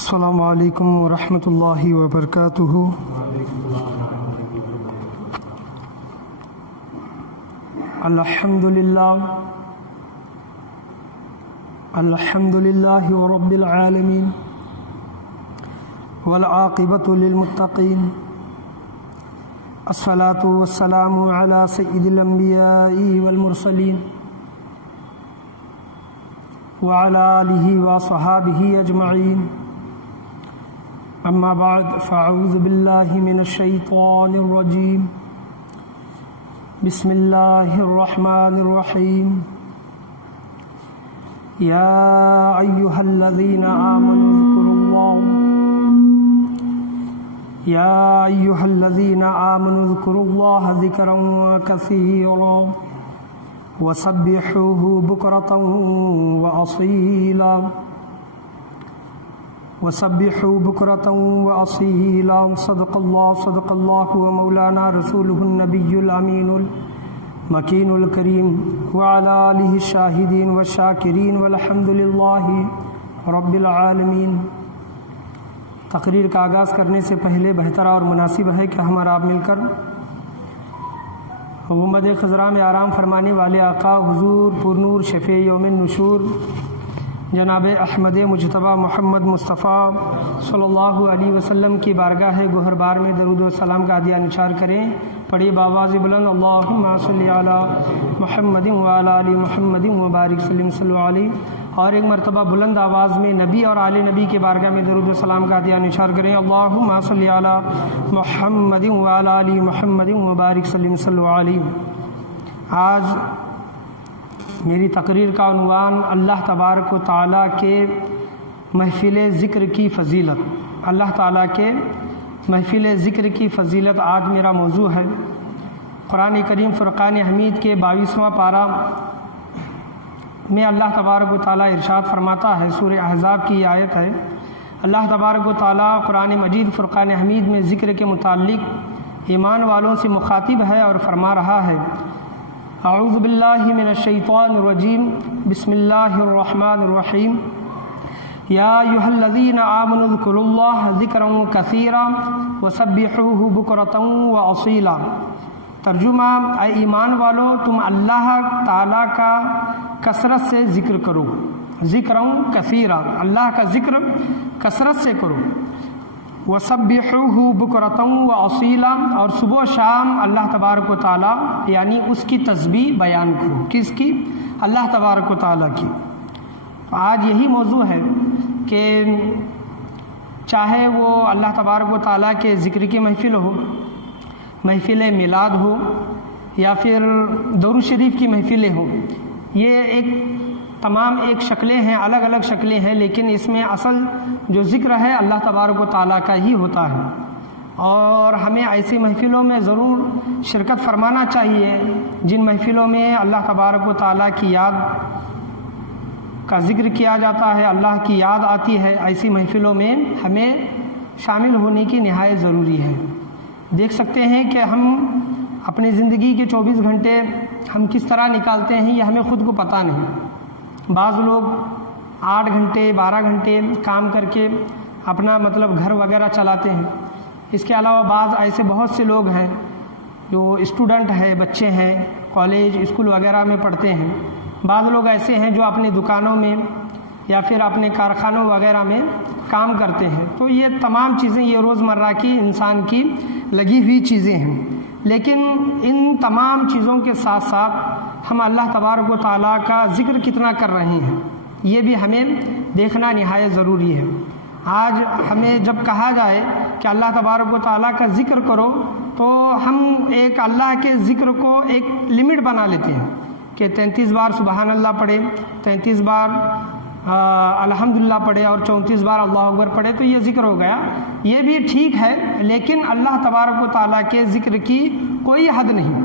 السلام علیکم ورحمۃ اللہ وبرکاتہ۔ الحمد للہ رب العالمین والعاقبۃ للمتقین، الصلاۃ والسلام علی سید الانبیاء والمرسلین وعلی آلہ وصحابہ اجمعین، اما بعد فاعوذ باللہ من الشیطان الرجیم، بسم اللہ الرحمن الرحیم۔ یا ایہا الذین آمنوا اذکروا اللہ ذکرا کثیرا وسبحوہ بکرۃ وأصیلا، صدق اللہ ومولانا رسولہ النبی الامین المکین الکریم، وعلی آلہ الشاہدین والشاکرین، والحمد للہ رب العالمین۔ تقریر کا آغاز کرنے سے پہلے بہتر اور مناسب ہے کہ ہم اور آپ مل کر گنبد خضرا میں آرام فرمانے والے آقا حضور پرنور شفیع یوم النشور جناب احمد مجتبیٰ محمد مصطفیٰ صلی اللہ علیہ وسلم کی بارگاہ گوہر بار میں درود و سلام کا عطیہ نثار کریں۔ پڑھی بآواز بلند اللہم صلی علی محمد وعلی آل محمد وبارک صلی علیہ، اور ایک مرتبہ بلند آواز میں نبی اور آل نبی کے بارگاہ میں درود و سلام کا عطیہ نثار کریں۔ اللہم صلی علی محمد وعلی آل محمد وبارک صلی علیہ۔ آج میری تقریر کا عنوان اللہ تبارک و تعالیٰ کے محفل ذکر کی فضیلت، اللہ تعالیٰ کے محفل ذکر کی فضیلت آج میرا موضوع ہے۔ قرآن کریم فرقان حمید کے 22واں پارہ میں اللہ تبارک و تعالیٰ ارشاد فرماتا ہے، سورہ احزاب کی آیت ہے۔ اللہ تبارک و تعالیٰ قرآن مجید فرقان حمید میں ذکر کے متعلق ایمان والوں سے مخاطب ہے اور فرما رہا ہے، اعوذ باللہ من الشیطان الرجیم، بسم اللہ الرحمن الرحیم، یا ایھا الذین آمنوا اذکروا اللہ ذکرا کثیرا وسبحوہ بکرۃ واصیلا۔ ترجمہ، اے ایمان والو تم اللہ تعالیٰ کا کثرت سے ذکر کرو، ذکرا کثیرا، اللہ کا ذکر کثرت سے کرو، وسبحوہ بکرۃ واصیلا، اور صبح و شام اللہ تبارک و تعالیٰ یعنی اس کی تسبیح بیان کرو۔ کس کی؟ اللہ تبارک و تعالیٰ کی۔ آج یہی موضوع ہے کہ چاہے وہ اللہ تبارک و تعالیٰ کے ذکر کی محفل ہو، محفل میلاد ہو، یا پھر درود شریف کی محفلیں ہوں، یہ تمام ایک شکلیں ہیں، الگ الگ شکلیں ہیں، لیکن اس میں اصل جو ذکر ہے اللہ تبارک و تعالیٰ کا ہی ہوتا ہے، اور ہمیں ایسی محفلوں میں ضرور شرکت فرمانا چاہیے جن محفلوں میں اللہ تبارک و تعالیٰ کی یاد کا ذکر کیا جاتا ہے، اللہ کی یاد آتی ہے۔ ایسی محفلوں میں ہمیں شامل ہونے کی نہایت ضروری ہے۔ دیکھ سکتے ہیں کہ ہم اپنی زندگی کے 24 گھنٹے ہم کس طرح نکالتے ہیں یہ ہمیں خود کو پتہ نہیں۔ بعض لوگ 8 گھنٹے 12 گھنٹے کام کر کے اپنا گھر وغیرہ چلاتے ہیں۔ اس کے علاوہ بعض ایسے بہت سے لوگ ہیں جو اسٹوڈنٹ ہیں، بچے ہیں، کالج اسکول وغیرہ میں پڑھتے ہیں۔ بعض لوگ ایسے ہیں جو اپنے دکانوں میں یا پھر اپنے کارخانوں وغیرہ میں کام کرتے ہیں۔ تو یہ تمام چیزیں یہ روزمرہ کی انسان کی لگی ہوئی چیزیں ہیں، لیکن ان تمام چیزوں کے ساتھ ساتھ ہم اللہ تبارک و تعالیٰ کا ذکر کتنا کر رہے ہیں یہ بھی ہمیں دیکھنا نہایت ضروری ہے۔ آج ہمیں جب کہا جائے کہ اللہ تبارک و تعالیٰ کا ذکر کرو تو ہم ایک اللہ کے ذکر کو ایک لمٹ بنا لیتے ہیں کہ 33 بار سبحان اللہ پڑھے، 33 بار الحمدللہ پڑھے اور 34 بار اللہ اکبر پڑھے تو یہ ذکر ہو گیا۔ یہ بھی ٹھیک ہے، لیکن اللہ تبارک و تعالیٰ کے ذکر کی کوئی حد نہیں،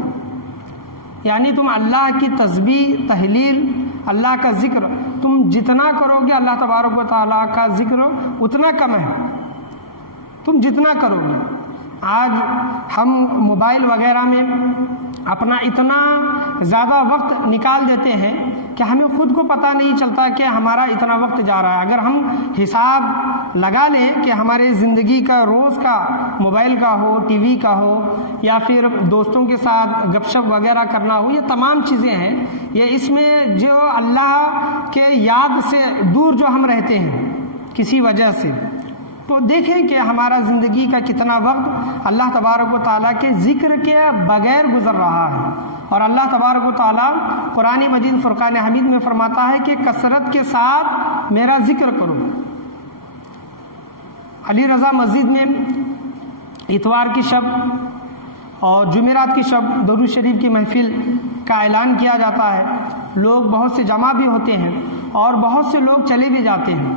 یعنی تم اللہ کی تسبیح تحلیل اللہ کا ذکر تم جتنا کرو گے اللہ تبارک و تعالیٰ کا ذکر اتنا کم ہے، تم جتنا کرو گے۔ آج ہم موبائل وغیرہ میں اپنا اتنا زیادہ وقت نکال دیتے ہیں کہ ہمیں خود کو پتہ نہیں چلتا کہ ہمارا اتنا وقت جا رہا ہے۔ اگر ہم حساب لگا لیں کہ ہمارے زندگی کا روز کا موبائل کا ہو، ٹی وی کا ہو، یا پھر دوستوں کے ساتھ گپ شپ وغیرہ کرنا ہو، یہ تمام چیزیں ہیں، یہ اس میں جو اللہ کے یاد سے دور جو ہم رہتے ہیں کسی وجہ سے، تو دیکھیں کہ ہمارا زندگی کا کتنا وقت اللہ تبارک و تعالیٰ کے ذکر کے بغیر گزر رہا ہے۔ اور اللہ تبارک و تعالیٰ قرآن مجید فرقان حمید میں فرماتا ہے کہ کثرت کے ساتھ میرا ذکر کرو۔ علی رضا مسجد میں اتوار کی شب اور جمعرات کی شب درود شریف کی محفل کا اعلان کیا جاتا ہے۔ لوگ بہت سے جمع بھی ہوتے ہیں اور بہت سے لوگ چلے بھی جاتے ہیں،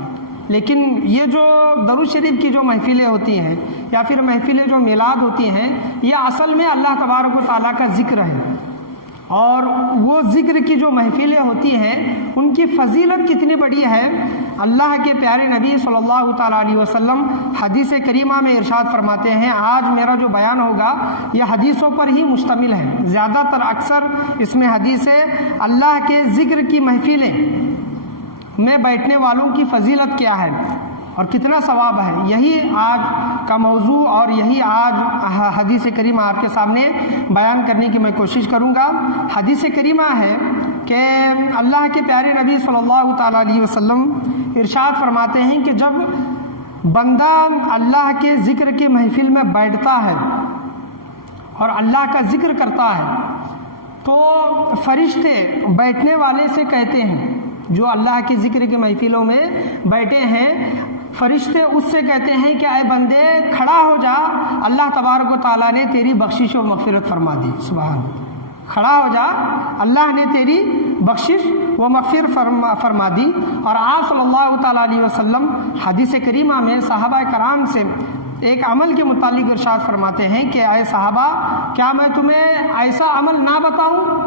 لیکن یہ جو درود شریف کی جو محفلیں ہوتی ہیں یا پھر محفلیں جو میلاد ہوتی ہیں، یہ اصل میں اللہ تبارک و تعالیٰ کا ذکر ہے۔ اور وہ ذکر کی جو محفلیں ہوتی ہیں ان کی فضیلت کتنی بڑی ہے، اللہ کے پیارے نبی صلی اللہ تعالیٰ علیہ وسلم حدیث کریمہ میں ارشاد فرماتے ہیں۔ آج میرا جو بیان ہوگا یہ حدیثوں پر ہی مشتمل ہے، زیادہ تر اکثر اس میں حدیث ہے۔ اللہ کے ذکر کی محفلیں میں بیٹھنے والوں کی فضیلت کیا ہے اور کتنا ثواب ہے، یہی آج کا موضوع اور یہی آج حدیث کریمہ آپ کے سامنے بیان کرنے کی میں کوشش کروں گا۔ حدیث کریمہ ہے کہ اللہ کے پیارے نبی صلی اللہ تعالیٰ علیہ وسلم ارشاد فرماتے ہیں کہ جب بندہ اللہ کے ذکر کے محفل میں بیٹھتا ہے اور اللہ کا ذکر کرتا ہے تو فرشتے بیٹھنے والے سے کہتے ہیں، جو اللہ کی ذکر کے محفلوں میں بیٹھے ہیں، فرشتے اس سے کہتے ہیں کہ اے بندے کھڑا ہو جا، اللہ تبارک و تعالیٰ نے تیری بخشش و مغفرت فرما دی۔ سبحان، کھڑا ہو جا، اللہ نے تیری بخشش و مغفرت فرما دی۔ اور آپ صلی اللہ تعالیٰ علیہ وسلم حدیث کریمہ میں صحابہ کرام سے ایک عمل کے متعلق ارشاد فرماتے ہیں کہ اے صحابہ، کیا میں تمہیں ایسا عمل نہ بتاؤں؟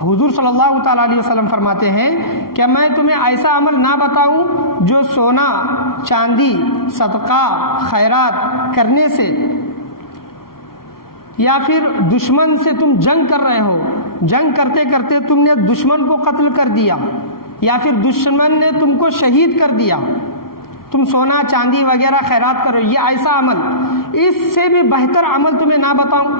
حضور صلی اللہ تعالیٰ علیہ وسلم فرماتے ہیں کہ میں تمہیں ایسا عمل نہ بتاؤں جو سونا، چاندی، صدقہ، خیرات کرنے سے، یا پھر دشمن سے تم جنگ کر رہے ہو، جنگ کرتے کرتے تم نے دشمن کو قتل کر دیا، یا پھر دشمن نے تم کو شہید کر دیا، تم سونا چاندی وغیرہ خیرات کرو، یہ ایسا عمل، اس سے بھی بہتر عمل تمہیں نہ بتاؤں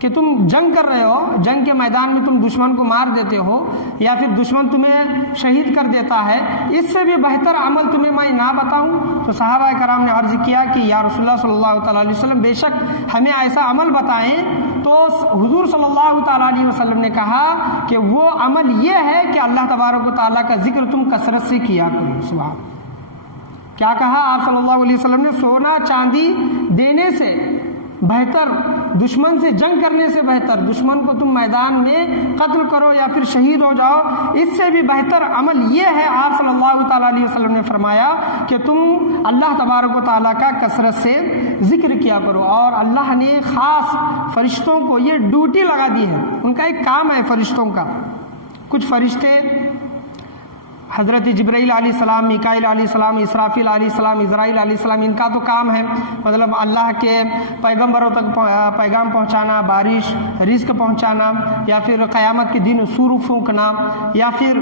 کہ تم جنگ کر رہے ہو، جنگ کے میدان میں تم دشمن کو مار دیتے ہو یا پھر دشمن تمہیں شہید کر دیتا ہے، اس سے بھی بہتر عمل تمہیں میں نہ بتاؤں؟ تو صحابہ کرام نے عرض کیا کہ یا رسول اللہ صلی اللہ تعالیٰ علیہ وسلم، بے شک ہمیں ایسا عمل بتائیں۔ تو حضور صلی اللہ تعالیٰ علیہ وسلم نے کہا کہ وہ عمل یہ ہے کہ اللہ تبارک و تعالیٰ کا ذکر تم کثرت سے کیا کرو۔ سبحان، کیا کہا آپ صلی اللہ علیہ وسلم نے؟ سونا چاندی دینے سے بہتر، دشمن سے جنگ کرنے سے بہتر، دشمن کو تم میدان میں قتل کرو یا پھر شہید ہو جاؤ، اس سے بھی بہتر عمل یہ ہے، آپ صلی اللہ تعالیٰ علیہ وسلم نے فرمایا کہ تم اللہ تبارک و تعالیٰ کا کثرت سے ذکر کیا کرو۔ اور اللہ نے خاص فرشتوں کو یہ ڈیوٹی لگا دی ہے، ان کا ایک کام ہے فرشتوں کا۔ کچھ فرشتے حضرت جبرائیل علیہ السلام، میکائیل علیہ السلام، اسرافیل علیہ السلام، عزرائیل علیہ السلام، ان کا تو کام ہے مطلب اللہ کے پیغمبروں تک پیغام پہنچانا، بارش، رزق پہنچانا، یا پھر قیامت کے دن سور پھونکنا، یا پھر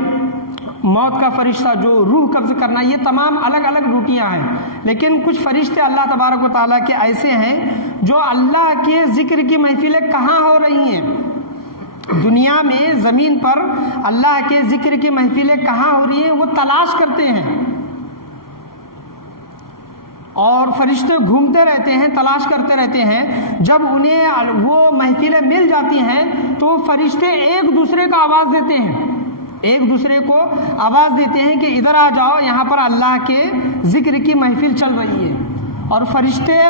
موت کا فرشتہ جو روح قبض کرنا، یہ تمام الگ الگ ڈیوٹیاں ہیں۔ لیکن کچھ فرشتے اللہ تبارک و تعالیٰ کے ایسے ہیں جو اللہ کے ذکر کی محفلیں کہاں ہو رہی ہیں، دنیا میں زمین پر اللہ کے ذکر کی محفلیں کہاں ہو رہی ہیں، وہ تلاش کرتے ہیں، اور فرشتے گھومتے رہتے ہیں، تلاش کرتے رہتے ہیں۔ جب انہیں وہ محفلیں مل جاتی ہیں تو فرشتے ایک دوسرے کو آواز دیتے ہیں، ایک دوسرے کو آواز دیتے ہیں کہ ادھر آ جاؤ، یہاں پر اللہ کے ذکر کی محفل چل رہی ہے۔ اور فرشتے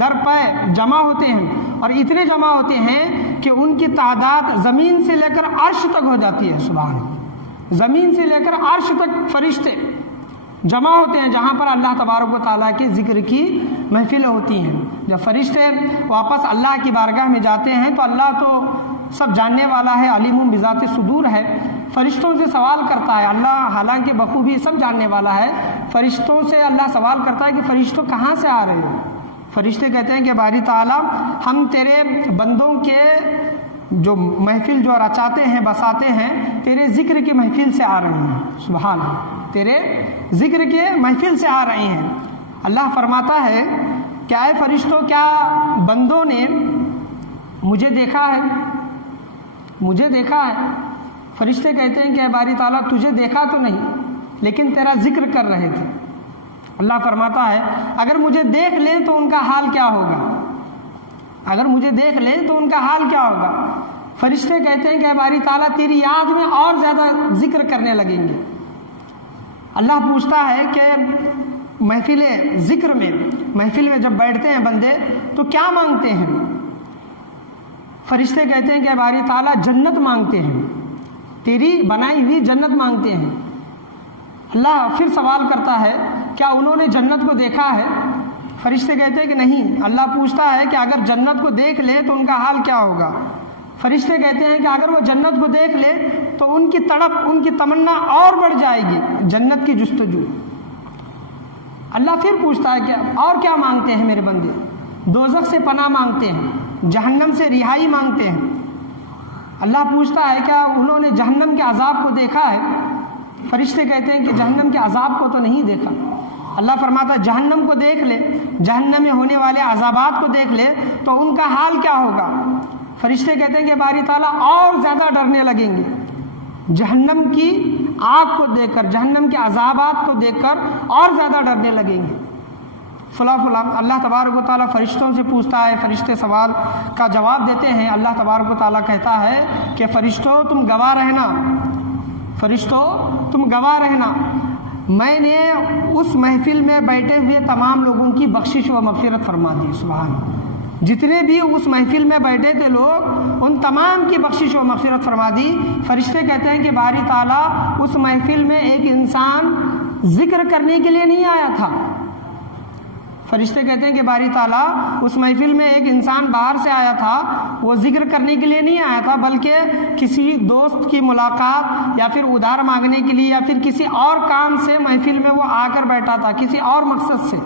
در پہ جمع ہوتے ہیں، اور اتنے جمع ہوتے ہیں کہ ان کی تعداد زمین سے لے کر عرش تک ہو جاتی ہے۔ سبحان، زمین سے لے کر عرش تک فرشتے جمع ہوتے ہیں جہاں پر اللہ تبارک و تعالیٰ کے ذکر کی محفلیں ہوتی ہیں۔ جب فرشتے واپس اللہ کی بارگاہ میں جاتے ہیں تو اللہ تو سب جاننے والا ہے، علیم بذات صدور ہے، فرشتوں سے سوال کرتا ہے اللہ، حالانکہ بخوبی سب جاننے والا ہے، فرشتوں سے اللہ سوال کرتا ہے کہ فرشتوں کہاں سے آ رہے ہو؟ فرشتے کہتے ہیں کہ باری تعالیٰ ہم تیرے بندوں کے جو محفل جو رچاتے ہیں بساتے ہیں تیرے ذکر کی محفل سے آ رہے ہیں، سبحان اللہ، تیرے ذکر کے محفل سے آ رہے ہیں۔ اللہ فرماتا ہے کہ اے فرشتوں، کیا بندوں نے مجھے دیکھا ہے؟ مجھے دیکھا ہے؟ فرشتے کہتے ہیں کہ اے باری تعالیٰ تجھے دیکھا تو نہیں، لیکن تیرا ذکر کر رہے تھے۔ اللہ فرماتا ہے اگر مجھے دیکھ لیں تو ان کا حال کیا ہوگا؟ اگر مجھے دیکھ لیں تو ان کا حال کیا ہوگا؟ فرشتے کہتے ہیں کہ اے باری تعالیٰ تیری یاد میں اور زیادہ ذکر کرنے لگیں گے۔ اللہ پوچھتا ہے کہ محفل ذکر میں، محفل میں جب بیٹھتے ہیں بندے تو کیا مانگتے ہیں؟ فرشتے کہتے ہیں کہ اے باری تعالیٰ جنت مانگتے ہیں، تیری بنائی ہوئی جنت مانگتے ہیں۔ اللہ پھر سوال کرتا ہے کیا انہوں نے جنت کو دیکھا ہے؟ فرشتے کہتے ہیں کہ نہیں۔ اللہ پوچھتا ہے کہ اگر جنت کو دیکھ لے تو ان کا حال کیا ہوگا؟ فرشتے کہتے ہیں کہ اگر وہ جنت کو دیکھ لے تو ان کی تڑپ، ان کی تمنا اور بڑھ جائے گی، جنت کی جستجو۔ اللہ پھر پوچھتا ہے کہ اور کیا مانگتے ہیں میرے بندے؟ دوزخ سے پناہ مانگتے ہیں، جہنم سے رہائی مانگتے ہیں۔ اللہ پوچھتا ہے کیا انہوں نے جہنم کے عذاب کو دیکھا ہے؟ فرشتے کہتے ہیں کہ جہنم کے عذاب کو تو نہیں دیکھا۔ اللہ فرماتا ہے جہنم کو دیکھ لے، جہنم میں ہونے والے عذابات کو دیکھ لے تو ان کا حال کیا ہوگا؟ فرشتے کہتے ہیں کہ باری تعالیٰ اور زیادہ ڈرنے لگیں گے، جہنم کی آگ کو دیکھ کر، جہنم کے عذابات کو دیکھ کر اور زیادہ ڈرنے لگیں گے۔ فلاں فلاں اللہ تبارک و تعالیٰ فرشتوں سے پوچھتا ہے، فرشتے سوال کا جواب دیتے ہیں۔ اللہ تبارک و تعالیٰ کہتا ہے کہ فرشتوں تم گواہ رہنا، فرشتوں تم گواہ رہنا، میں نے اس محفل میں بیٹھے ہوئے تمام لوگوں کی بخشش و مغفرت فرما دی۔ سبحان اللہ، جتنے بھی اس محفل میں بیٹھے تھے لوگ ان تمام کی بخشش و مغفرت فرما دی۔ فرشتے کہتے ہیں کہ باری تعالیٰ اس محفل میں ایک انسان ذکر کرنے کے لیے نہیں آیا تھا۔ فرشتے کہتے ہیں کہ باری تعالیٰ اس محفل میں ایک انسان باہر سے آیا تھا، وہ ذکر کرنے کے لیے نہیں آیا تھا، بلکہ کسی دوست کی ملاقات یا پھر ادھار مانگنے کے لیے یا پھر کسی اور کام سے محفل میں وہ آ کر بیٹھا تھا، کسی اور مقصد سے۔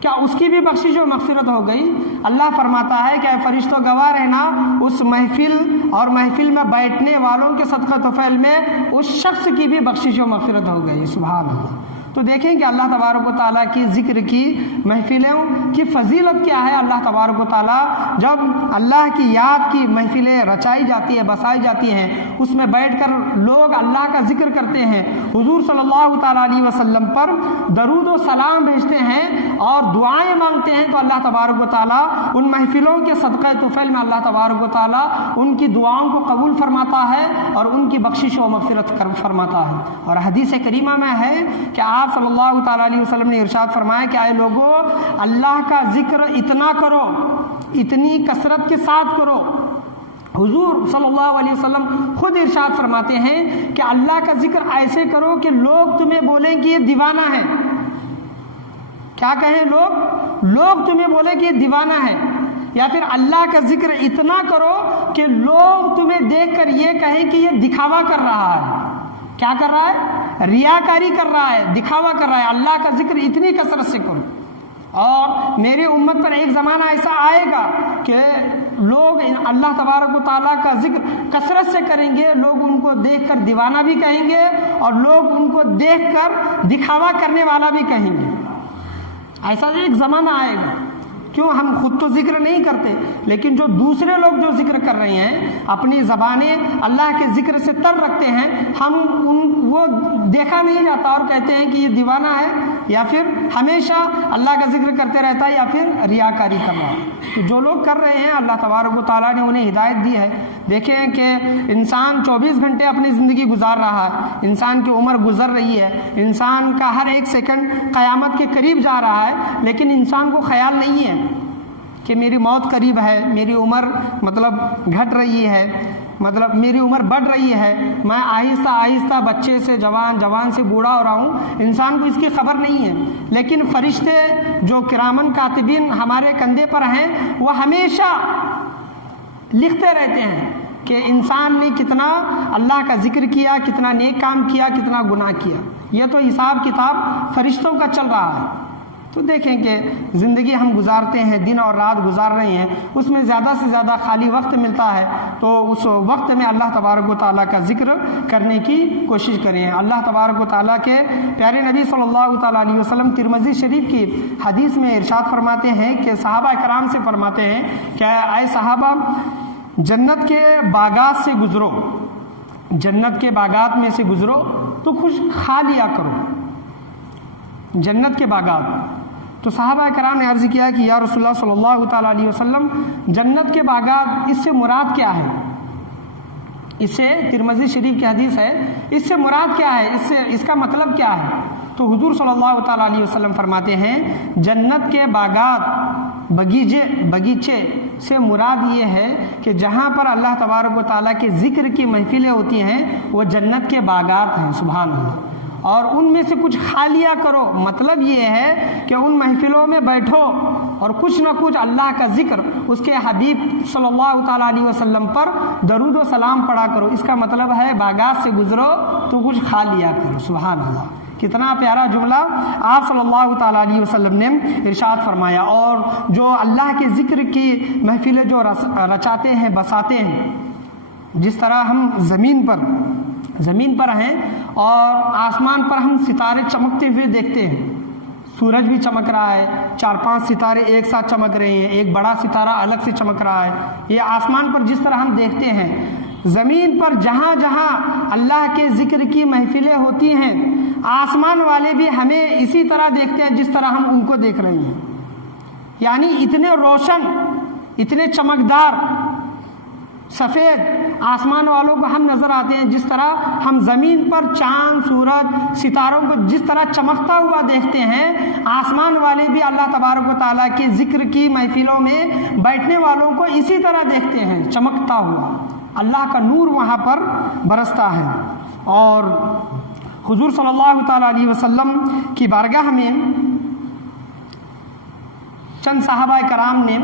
کیا اس کی بھی بخشش و مغفرت ہو گئی؟ اللہ فرماتا ہے کہ اے فرشتوں گواہ رہنا، اس محفل اور محفل میں بیٹھنے والوں کے صدقہ طفیل میں اس شخص کی بھی بخشش و مغفرت ہو گئی۔ سبحان اللہ۔ تو دیکھیں کہ اللہ تبارک و تعالیٰ کی ذکر کی محفلوں کی فضیلت کیا ہے۔ اللہ تبارک و تعالیٰ جب اللہ کی یاد کی محفلیں رچائی جاتی ہے، بسائی جاتی ہیں، اس میں بیٹھ کر لوگ اللہ کا ذکر کرتے ہیں، حضور صلی اللہ تعالیٰ علیہ وسلم پر درود و سلام بھیجتے ہیں اور دعائیں مانگتے ہیں، تو اللہ تبارک و تعالیٰ ان محفلوں کے صدقہ طفیل میں اللہ تبارک و تعالیٰ ان کی دعاؤں کو قبول فرماتا ہے اور ان کی بخشش و مغفرت فرماتا ہے۔ اور حدیث کریمہ میں ہے کہ آپ صلی اللہ تعالیٰ علیہ وسلم نے ارشاد فرمایا کہ اے لوگو، اللہ کا ذکر اتنا کرو، اتنی کثرت کے ساتھ کرو۔ حضور صلی اللہ علیہ وسلم خود ارشاد فرماتے ہیں کہ اللہ کا ذکر ایسے کرو کہ لوگ تمہیں بولیں کہ یہ دیوانہ ہے۔ کیا کہیں لوگ تمہیں بولیں کہ یہ دیوانہ ہے، یا پھر اللہ کا ذکر اتنا کرو کہ لوگ تمہیں دیکھ کر یہ کہیں کہ یہ دکھاوا کر رہا ہے۔ کیا کر رہا ہے؟ ریاکاری کر رہا ہے، دکھاوا کر رہا ہے۔ اللہ کا ذکر اتنی کثرت سے کرو۔ اور میری امت پر ایک زمانہ ایسا آئے گا کہ لوگ اللہ تبارک و تعالیٰ کا ذکر کثرت سے کریں گے، لوگ ان کو دیکھ کر دیوانہ بھی کہیں گے اور لوگ ان کو دیکھ کر دکھاوا کرنے والا بھی کہیں گے۔ ایسا ایک زمانہ آئے گا۔ کیوں؟ ہم خود تو ذکر نہیں کرتے، لیکن جو دوسرے لوگ جو ذکر کر رہے ہیں، اپنی زبانیں اللہ کے ذکر سے تر رکھتے ہیں، ہم وہ دیکھا نہیں جاتا اور کہتے ہیں کہ یہ دیوانہ ہے، یا پھر ہمیشہ اللہ کا ذکر کرتے رہتا ہے، یا پھر ریاکاری کر رہا ہے۔ تو جو لوگ کر رہے ہیں اللہ تبارک و تعالیٰ نے انہیں ہدایت دی ہے۔ دیکھیں کہ انسان 24 گھنٹے اپنی زندگی گزار رہا ہے، انسان کی عمر گزر رہی ہے، انسان کا ہر ایک سیکنڈ قیامت کے قریب جا رہا ہے، لیکن انسان کو خیال نہیں ہے کہ میری موت قریب ہے، میری عمر گھٹ رہی ہے، میری عمر بڑھ رہی ہے، میں آہستہ آہستہ بچے سے جوان، جوان سے بوڑھا ہو رہا ہوں۔ انسان کو اس کی خبر نہیں ہے، لیکن فرشتے جو کرامن کاتبین ہمارے کندھے پر ہیں، وہ ہمیشہ لکھتے رہتے ہیں کہ انسان نے کتنا اللہ کا ذکر کیا، کتنا نیک کام کیا، کتنا گناہ کیا۔ یہ تو حساب کتاب فرشتوں کا چل رہا ہے۔ تو دیکھیں کہ زندگی ہم گزارتے ہیں، دن اور رات گزار رہے ہیں، اس میں زیادہ سے زیادہ خالی وقت ملتا ہے، تو اس وقت میں اللہ تبارک و تعالیٰ کا ذکر کرنے کی کوشش کریں۔ اللہ تبارک و تعالیٰ کے پیارے نبی صلی اللہ تعالیٰ علیہ وسلم ترمذی شریف کی حدیث میں ارشاد فرماتے ہیں کہ صحابہ کرام سے فرماتے ہیں کہ اے صحابہ، جنت کے باغات سے گزرو، جنت کے باغات میں سے گزرو تو کچھ کھا لیا کرو، جنت کے باغات۔ تو صحابہ کرام نے عرض کیا کہ یا رسول اللہ صلی اللہ تعالیٰ علیہ وسلم، جنت کے باغات اس سے مراد کیا ہے؟ اس سے ترمذی شریف کی حدیث ہے، اس سے مراد کیا ہے؟ اس کا مطلب کیا ہے؟ تو حضور صلی اللہ تعالیٰ علیہ وسلم فرماتے ہیں جنت کے باغات، بغیچے سے مراد یہ ہے کہ جہاں پر اللہ تبارک و تعالیٰ کے ذکر کی محفلیں ہوتی ہیں وہ جنت کے باغات ہیں، سبحان اللہ، اور ان میں سے کچھ کھا لیا کرو۔ مطلب یہ ہے کہ ان محفلوں میں بیٹھو اور کچھ نہ کچھ اللہ کا ذکر، اس کے حبیب صلی اللہ تعالیٰ علیہ وسلم پر درود و سلام پڑھا کرو۔ اس کا مطلب ہے باغات سے گزرو تو کچھ کھا لیا کرو، سبحان اللہ۔ کتنا پیارا جملہ آپ صلی اللہ تعالیٰ علیہ وسلم نے ارشاد فرمایا۔ اور جو اللہ کے ذکر کی محفلیں جو رچاتے ہیں، بساتے ہیں، جس طرح ہم زمین پر ہیں اور آسمان پر ہم ستارے چمکتے ہوئے دیکھتے ہیں، سورج بھی چمک رہا ہے، 4-5 ستارے ایک ساتھ چمک رہے ہیں، ایک بڑا ستارہ الگ سے چمک رہا ہے، یہ آسمان پر جس طرح ہم دیکھتے ہیں، زمین پر جہاں جہاں اللہ کے ذکر کی محفلیں ہوتی ہیں، آسمان والے بھی ہمیں اسی طرح دیکھتے ہیں جس طرح ہم ان کو دیکھ رہے ہیں، یعنی اتنے روشن، اتنے چمکدار، سفید آسمان والوں کو ہم نظر آتے ہیں، جس طرح ہم زمین پر چاند، سورج، ستاروں کو جس طرح چمکتا ہوا دیکھتے ہیں، آسمان والے بھی اللہ تبارک و تعالیٰ کے ذکر کی محفلوں میں بیٹھنے والوں کو اسی طرح دیکھتے ہیں، چمکتا ہوا، اللہ کا نور وہاں پر برستا ہے۔ اور حضور صلی اللہ تعالیٰ علیہ وسلم کی بارگاہ میں چند صحابہ کرام نے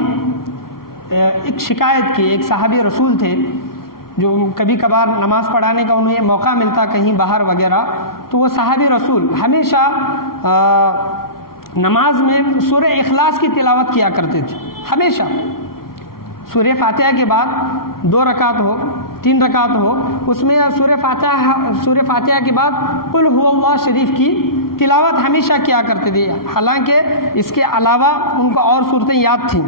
ایک شکایت کی۔ ایک صحابی رسول تھے جو کبھی کبھار نماز پڑھانے کا انہیں موقع ملتا کہیں باہر وغیرہ، تو وہ صحابی رسول ہمیشہ نماز میں سورہ اخلاص کی تلاوت کیا کرتے تھے، ہمیشہ سورہ فاتحہ کے بعد 2 رکعت ہو، 3 رکعت ہو، اس میں سورہ فاتحہ کے بعد قل هو اللہ شریف کی تلاوت ہمیشہ کیا کرتے تھے۔ حالانکہ اس کے علاوہ ان کو اور صورتیں یاد تھیں۔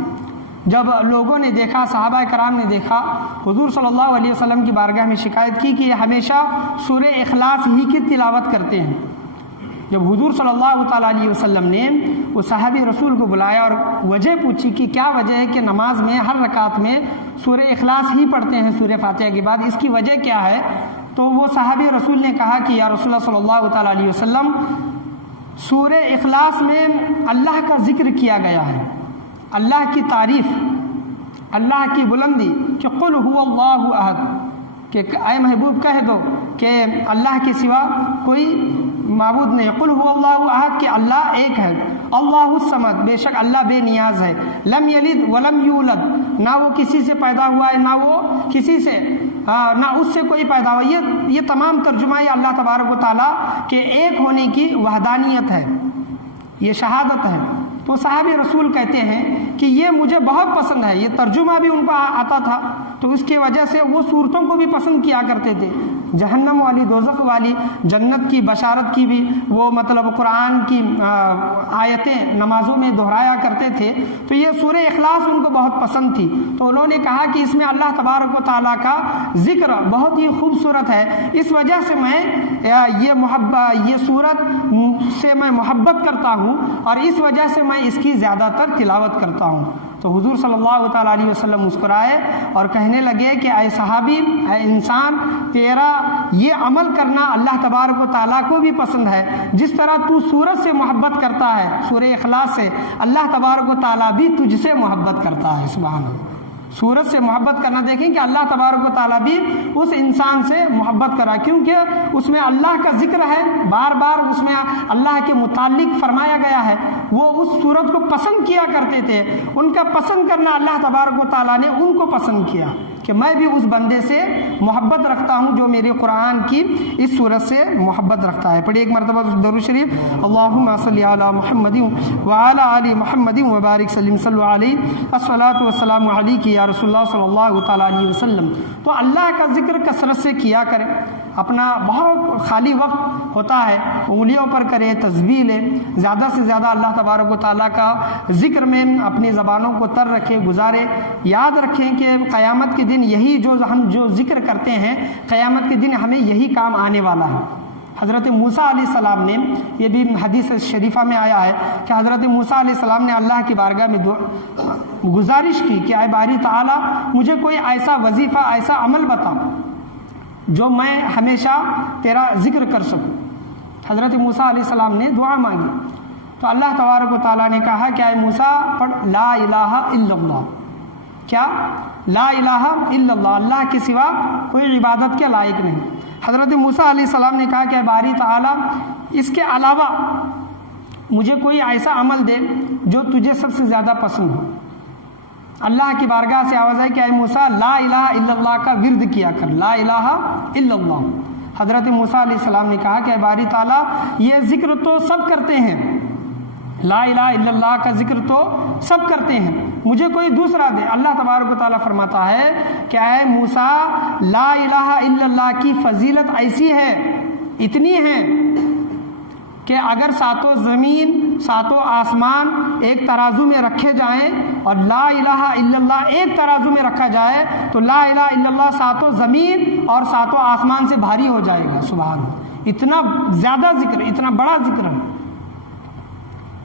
جب لوگوں نے دیکھا، صحابہ کرام نے دیکھا، حضور صلی اللہ علیہ وسلم کی بارگاہ میں شکایت کی کہ یہ ہمیشہ سورہ اخلاص ہی کی تلاوت کرتے ہیں۔ جب حضور صلی اللہ تعالیٰ علیہ وسلم نے اس صحابی رسول کو بلایا اور وجہ پوچھی کہ کیا وجہ ہے کہ نماز میں ہر رکعت میں سورہ اخلاص ہی پڑھتے ہیں سورہ فاتحہ کے بعد، اس کی وجہ کیا ہے؟ تو وہ صحابی رسول نے کہا کہ یا رسول اللہ صلی اللہ تعالیٰ علیہ وسلم، سورہ اخلاص میں اللہ کا ذکر کیا گیا ہے، اللہ کی تعریف، اللہ کی بلندی، کہ قل هو اللہ احد، کہ اے محبوب کہہ دو کہ اللہ کے سوا کوئی معبود نہیں، قل هو اللہ احد، کہ اللہ ایک ہے، اللہ الصمد، بے شک اللہ بے نیاز ہے، لم یلد ولم یولد، نہ وہ کسی سے پیدا ہوا ہے، نہ وہ کسی سے نہ اس سے کوئی پیدا ہوا۔ یہ تمام ترجمہ یہ اللہ تبارک و تعالیٰ کے ایک ہونے کی وحدانیت ہے، یہ شہادت ہے۔ تو صحابی رسول کہتے ہیں کہ یہ مجھے بہت پسند ہے، یہ ترجمہ بھی ان کو آتا تھا، تو اس کی وجہ سے وہ صورتوں کو بھی پسند کیا کرتے تھے، جہنم والی، دوزخ والی، جنت کی بشارت کی بھی وہ مطلب قرآن کی آیتیں نمازوں میں دہرایا کرتے تھے، تو یہ سورہ اخلاص ان کو بہت پسند تھی۔ تو انہوں نے کہا کہ اس میں اللہ تبارک و تعالیٰ کا ذکر بہت ہی خوبصورت ہے، اس وجہ سے میں یہ صورت سے میں محبت کرتا ہوں اور اس وجہ سے میں اس کی زیادہ تر تلاوت کرتا ہوں۔ تو حضور صلی اللہ تعالیٰ علیہ وسلم مسکرائے اور کہنے لگے کہ اے صحابی، اے انسان، تیرا یہ عمل کرنا اللہ تبارک و تعالیٰ کو بھی پسند ہے، جس طرح تو سورت سے محبت کرتا ہے، سورہ اخلاص سے، اللہ تبارک و تعالیٰ بھی تجھ سے محبت کرتا ہے، سبحان اللہ۔ سورت سے محبت کرنا، دیکھیں کہ اللہ تبارک و تعالیٰ بھی اس انسان سے محبت کرا، کیونکہ اس میں اللہ کا ذکر ہے، بار بار اس میں اللہ کے متعلق فرمایا گیا ہے، وہ اس سورت کو پسند کیا کرتے تھے، ان کا پسند کرنا اللہ تبارک و تعالیٰ نے ان کو پسند کیا۔ کہ میں بھی اس بندے سے محبت رکھتا ہوں جو میرے قرآن کی اس صورت سے محبت رکھتا ہے۔ پڑھیے ایک مرتبہ درود شریف، اللہم صلی علی محمد وعلی آل محمد وبارک سلم صلی علیہ الصلاۃ والسلام علیک یا رسول اللہ صلی اللہ تعالیٰ علیہ وسلم۔ تو اللہ کا ذکر کثرت سے کیا کریں، اپنا بہت خالی وقت ہوتا ہے انگلیوں پر کریں، تسبیح لیں، زیادہ سے زیادہ اللہ تبارک و تعالیٰ کا ذکر میں اپنی زبانوں کو تر رکھیں، گزاریں۔ یاد رکھیں کہ قیامت کے دن یہی ہم جو ذکر کرتے ہیں، قیامت کے دن ہمیں یہی کام آنے والا ہے۔ حضرت موسیٰ علیہ السلام نے، یہ بھی حدیث شریفہ میں آیا ہے کہ حضرت موسیٰ علیہ السلام نے اللہ کی بارگاہ میں گزارش کی کہ اے باری تعالیٰ مجھے کوئی ایسا وظیفہ، ایسا عمل بتا جو میں ہمیشہ تیرا ذکر کر سکوں۔ حضرت موسیٰ علیہ السلام نے دعا مانگی تو اللہ تبارک و تعالیٰ نے کہا کہ اے موسیٰ پڑھ لا الہ الا اللہ۔ کیا؟ لا الہ الا اللہ، اللہ کے سوا کوئی عبادت کے لائق نہیں۔ حضرت موسیٰ علیہ السلام نے کہا کہ اے باری تعالیٰ اس کے علاوہ مجھے کوئی ایسا عمل دے جو تجھے سب سے زیادہ پسند ہو۔ اللہ کی بارگاہ سے آواز ہے کہ اے موسیٰ لا الہ الا اللہ کا ورد کیا کر، لا الہ الا اللہ۔ حضرت موسیٰ علیہ السلام نے کہا کہ اے باری تعالیٰ یہ ذکر تو سب کرتے ہیں، لا الہ الا اللہ کا ذکر تو سب کرتے ہیں، مجھے کوئی دوسرا دے۔ اللہ تبارک و تعالیٰ فرماتا ہے کہ اے موسیٰ لا الہ الا اللہ کی فضیلت ایسی ہے، اتنی ہے کہ اگر ساتوں زمین ساتوں آسمان ایک ترازو میں رکھے جائیں اور لا الہ الا اللہ ایک ترازو میں رکھا جائے تو لا الہ الا اللہ ساتوں زمین اور ساتوں آسمان سے بھاری ہو جائے گا۔ سبحان اللہ، اتنا زیادہ ذکر، اتنا بڑا ذکر ہے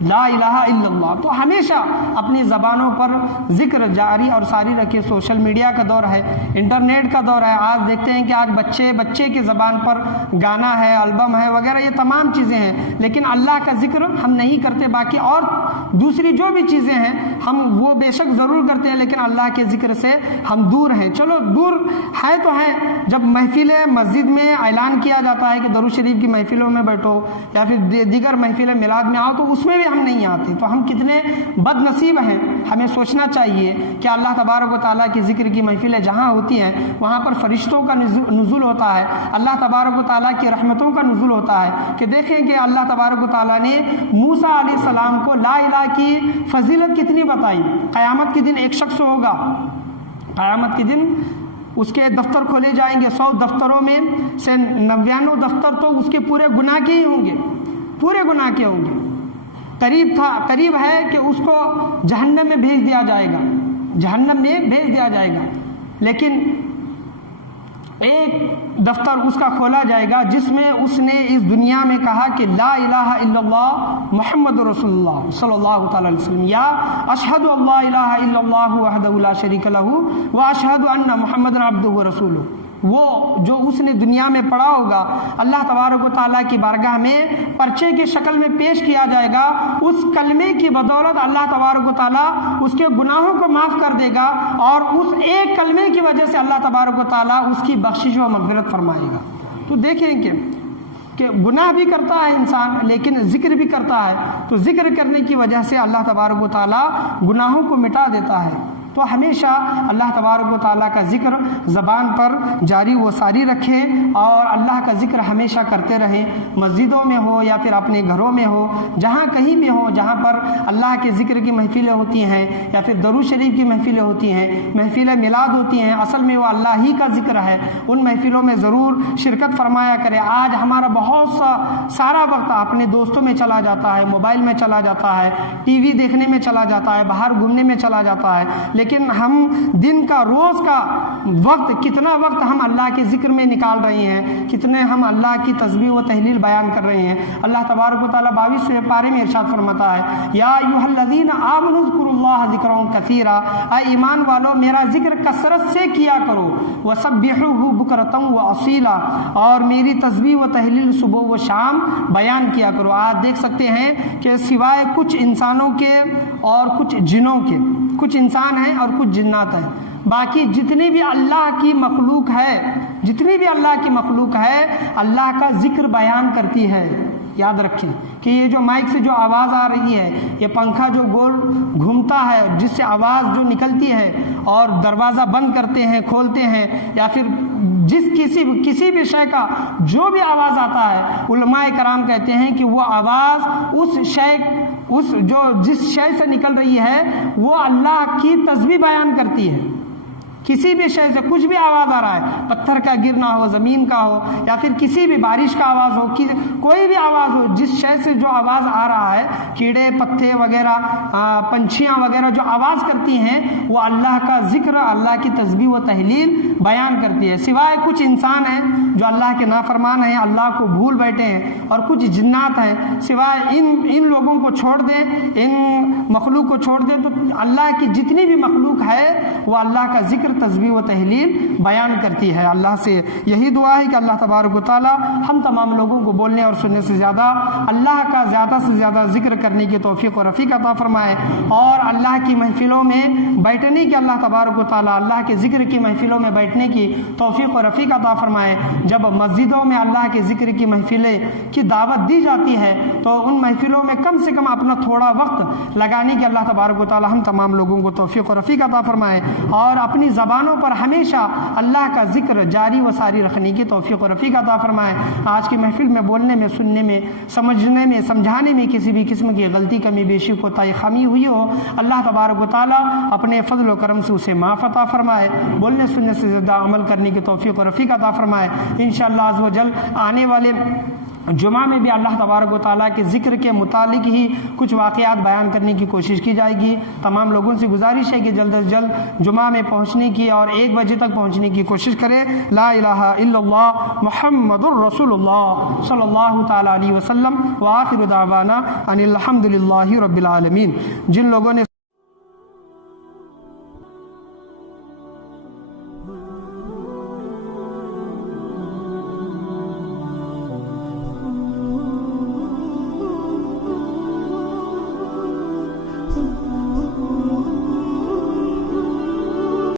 لا الہ الا اللہ۔ تو ہمیشہ اپنی زبانوں پر ذکر جاری اور ساری رکھے۔ سوشل میڈیا کا دور ہے، انٹرنیٹ کا دور ہے، آج دیکھتے ہیں کہ آج بچے کی زبان پر گانا ہے، البم ہے وغیرہ، یہ تمام چیزیں ہیں، لیکن اللہ کا ذکر ہم نہیں کرتے۔ باقی اور دوسری جو بھی چیزیں ہیں ہم وہ بے شک ضرور کرتے ہیں، لیکن اللہ کے ذکر سے ہم دور ہیں۔ چلو دور ہے تو ہیں، جب محفل مسجد میں اعلان کیا جاتا ہے کہ درود شریف کی محفلوں میں بیٹھو یا پھر دیگر محفل میلاد میں آؤ تو اس میں بھی ہم نہیں آتے، تو ہم کتنے بد نصیب ہیں۔ ہمیں سوچنا چاہیے کہ اللہ تبارک و تعالیٰ کی ذکر کی محفلیں جہاں ہوتی ہیں وہاں پر فرشتوں کا نزول ہوتا ہے، اللہ تبارک و تعالیٰ کی رحمتوں کا نزول ہوتا ہے۔ کہ دیکھیں کہ اللہ تبارک و تعالیٰ نے موسیٰ علیہ السلام کو لا الہ کی فضیلت کتنی بتائی۔ قیامت کے دن ایک شخص ہوگا، قیامت کے دن اس کے دفتر کھولے جائیں گے، 100 دفتروں میں سے 99 دفتر تو اس کے پورے گناہ کے ہی ہوں گے، پورے گناہ کے ہوں گے۔ قریب ہے کہ اس کو جہنم میں بھیج دیا جائے گا، جہنم میں بھیج دیا جائے گا، لیکن ایک دفتر اس کا کھولا جائے گا جس میں اس نے اس دنیا میں کہا کہ لا الہ الا اللہ محمد رسول اللہ صلی اللہ تعالی علیہ وسلم، یا اشہد ان لا الہ الا اللہ وحدہ لا شریک لہ واشہد ان محمد عبدہ ورسولہ۔ وہ جو اس نے دنیا میں پڑھا ہوگا اللہ تبارک و تعالیٰ کی بارگاہ میں پرچے کی شکل میں پیش کیا جائے گا، اس کلمے کی بدولت اللہ تبارک و تعالیٰ اس کے گناہوں کو معاف کر دے گا، اور اس ایک کلمے کی وجہ سے اللہ تبارک و تعالیٰ اس کی بخشش و مغفرت فرمائے گا۔ تو دیکھیں کہ گناہ بھی کرتا ہے انسان لیکن ذکر بھی کرتا ہے، تو ذکر کرنے کی وجہ سے اللہ تبارک و تعالیٰ گناہوں کو مٹا دیتا ہے۔ تو ہمیشہ اللہ تبارک و تعالیٰ کا ذکر زبان پر جاری و ساری رکھیں اور اللہ کا ذکر ہمیشہ کرتے رہیں، مسجدوں میں ہو یا پھر اپنے گھروں میں ہو، جہاں کہیں بھی ہو جہاں پر اللہ کے ذکر کی محفلیں ہوتی ہیں یا پھر درود شریف کی محفلیں ہوتی ہیں، محفلیں میلاد ہوتی ہیں، اصل میں وہ اللہ ہی کا ذکر ہے، ان محفلوں میں ضرور شرکت فرمایا کرے۔ آج ہمارا بہت سارا وقت اپنے دوستوں میں چلا جاتا ہے، موبائل میں چلا جاتا ہے، ٹی وی دیکھنے میں چلا جاتا ہے، باہر گھومنے میں چلا جاتا ہے، لیکن ہم دن کا روز کا وقت کتنا وقت ہم اللہ کے ذکر میں نکال رہے ہیں، کتنے ہم اللہ کی تسبیح و تحلیل بیان کر رہے ہیں۔ اللہ تبارک و تعالیٰ 22ویں پارے میں ارشاد فرماتا ہے یا ایھا الذین آمنوا اذکروا اللہ ذکرا کثیرا، اے ایمان والو میرا ذکر کثرت سے کیا کرو، وسبحوہ بکرۃ واصیلا، اور میری تسبیح و تحلیل صبح و شام بیان کیا کرو۔ آج دیکھ سکتے ہیں کہ سوائے کچھ انسانوں کے اور کچھ جنوں کے، کچھ انسان ہیں اور کچھ جنات ہیں، باقی جتنی بھی اللہ کی مخلوق ہے، جتنی بھی اللہ کی مخلوق ہے اللہ کا ذکر بیان کرتی ہے، یاد رکھیں کہ یہ جو مائک سے جو آواز آ رہی ہے، یہ پنکھا جو گول گھومتا ہے جس سے آواز جو نکلتی ہے، اور دروازہ بند کرتے ہیں کھولتے ہیں، یا پھر کسی بھی شے کا جو بھی آواز آتا ہے، علماء کرام کہتے ہیں کہ وہ آواز جس شے سے نکل رہی ہے وہ اللہ کی تسبیح بیان کرتی ہے۔ کسی بھی شے سے کچھ بھی آواز آ رہا ہے، پتھر کا گرنا ہو، زمین کا ہو، یا پھر کسی بھی بارش کا آواز ہو، کوئی بھی آواز ہو، جس شے سے جو آواز آ رہا ہے، کیڑے پتے وغیرہ، پنچھیاں وغیرہ جو آواز کرتی ہیں، وہ اللہ کا ذکر، اللہ کی تسبیح و تحلیل بیان کرتی ہے۔ سوائے کچھ انسان ہیں جو اللہ کے نافرمان ہیں، اللہ کو بھول بیٹھے ہیں، اور کچھ جنات ہیں، سوائے ان لوگوں کو چھوڑ دیں، ان مخلوق کو چھوڑ دیں، تو اللہ کی جتنی بھی مخلوق ہے وہ اللہ کا ذکر، تسبیح و تحلیل بیان کرتی ہے۔ اللہ سے یہی دعا ہے کہ اللہ تبارک و تعالی ہم تمام لوگوں کو بولنے اور سننے سے زیادہ اللہ کا زیادہ سے زیادہ ذکر کرنے کی توفیق و رفیق عطا فرمائے، اور اللہ کی محفلوں میں بیٹھنے کی اللہ تبارک و تعالی اللہ کے ذکر کی محفلوں میں بیٹھنے کی توفیق و رفیق عطا فرمائے۔ جب مسجدوں میں اللہ کے ذکر کی محفلیں کی دعوت دی جاتی ہے تو ان محفلوں میں کم سے کم اپنا تھوڑا وقت لگانے کی اللہ تبارک و تعالی ہم تمام لوگوں کو توفیق و رفیق عطا فرمائے، اور اپنی زبانوں پر ہمیشہ اللہ کا ذکر جاری و ساری رکھنے کی توفیق و رفیق عطا فرمائے۔ آج کی محفل میں بولنے میں، سننے میں، سمجھنے میں، سمجھانے میں کسی بھی قسم کی غلطی، کمی، بیشی، کوتاہی، خامی ہوئی ہو، اللہ تبارک و تعالی اپنے فضل و کرم سے اسے معاف عطا فرمائے، بولنے سننے سے زیادہ عمل کرنے کی توفیق و رفیق عطا فرمائے۔ انشاءاللہ عز و جل آنے والے جمعہ میں بھی اللہ تبارک و تعالیٰ کے ذکر کے متعلق ہی کچھ واقعات بیان کرنے کی کوشش کی جائے گی۔ تمام لوگوں سے گزارش ہے کہ جلد از جلد جمعہ میں پہنچنے کی اور 1 بجے تک پہنچنے کی کوشش کریں۔ لا الہ الا اللہ محمد الرسول اللہ صلی اللہ تعالیٰ علیہ وسلم، وآخر دعوانا ان الحمد للہ رب العالمین۔ جن لوگوں نے